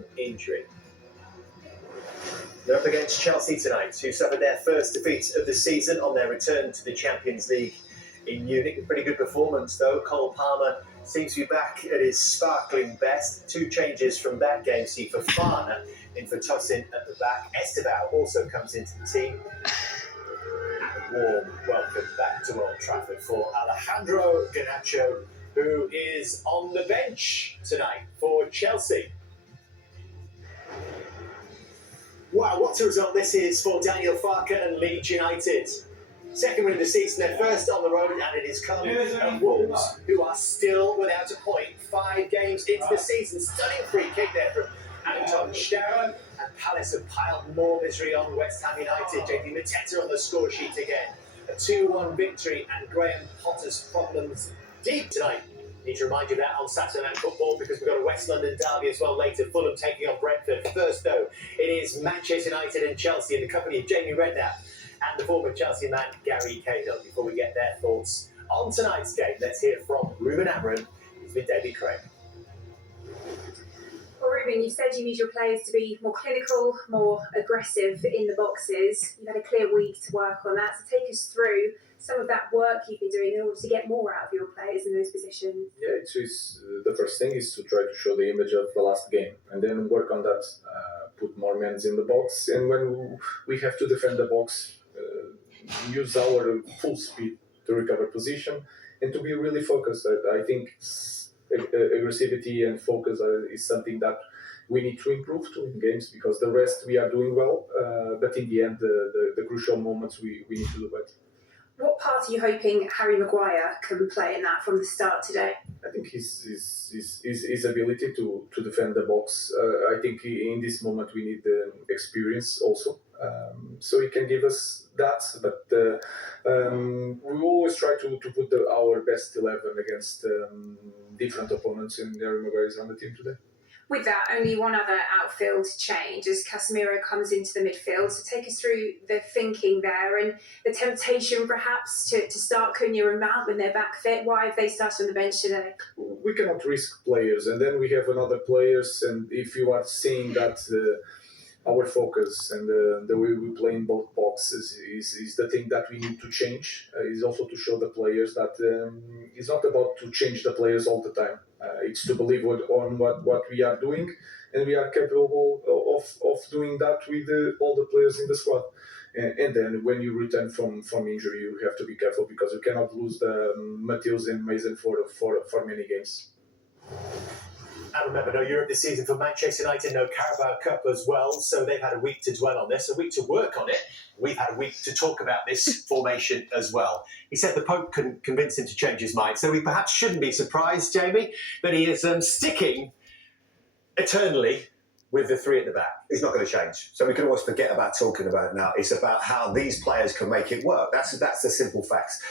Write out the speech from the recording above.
from injury. They're up against Chelsea tonight, who suffered their first defeat of the season on their return to the Champions League in Munich. A pretty good performance, though. Cole Palmer seems to be back at his sparkling best. 2 changes from that game see Fofana in for Tosin at the back. Esteval also comes into the team. And a warm welcome back to Old Trafford for Alejandro Garnacho, who is on the bench tonight for Chelsea. Wow, what a result this is for Daniel Farke and Leeds United. Second win of the season, their first on the road, and it has come at Wolves, who are still without a point 5 games into the season. Stunning free kick there from Anton Stauer, and Palace have piled more misery on West Ham United. JP Mateta on the score sheet again. A 2-1 victory, and Graham Potter's problems deep tonight. Need to remind you of that on Saturday Night Football, because we've got a West London derby as well later. Fulham taking on Brentford. First, though, it is Manchester United and Chelsea in the company of Jamie Redknapp and the former Chelsea man Gary Cahill. Before we get their thoughts on tonight's game, let's hear from Ruben Amorim with David Craig. Well, Ruben, you said you need your players to be more clinical, more aggressive in the boxes. You've had a clear week to work on that. So take us through some of that work you've been doing in order to get more out of your players in those positions. Yeah, it's the first thing is to try to show the image of the last game and then work on that. Put more men in the box, and when we have to defend the box, use our full speed to recover position and to be really focused. I think aggressivity and focus is something that we need to improve to in games, because the rest we are doing well, but in the end, the crucial moments we need to do better. What part are you hoping Harry Maguire can play in that from the start today? I think his ability to defend the box. I think in this moment we need the experience also. So he can give us that, but we always try to put our best 11 against different opponents, and Harry Maguire is on the team today. With that, only one other outfield change as Casemiro comes into the midfield. So take us through the thinking there and the temptation perhaps to start Cunha and Mount when they're back fit. Why have they started on the bench today? We cannot risk players, and then we have another players, and if you are seeing that our focus and the way we play in both boxes is the thing that we need to change. Is also to show the players that it's not about to change the players all the time. It's to believe on what we are doing, and we are capable of doing that with all the players in the squad. And then when you return from injury, you have to be careful, because you cannot lose the Matheus and Mason for many games. And remember, no Europe this season for Manchester United, no Carabao Cup as well, so they've had a week to dwell on this, a week to work on it. We've had a week to talk about this formation as well. He said the Pope couldn't convince him to change his mind, so we perhaps shouldn't be surprised, Jamie, that he is sticking eternally with the 3 at the back. It's not going to change. So we can always forget about talking about it now. It's about how these players can make it work. That's the simple facts.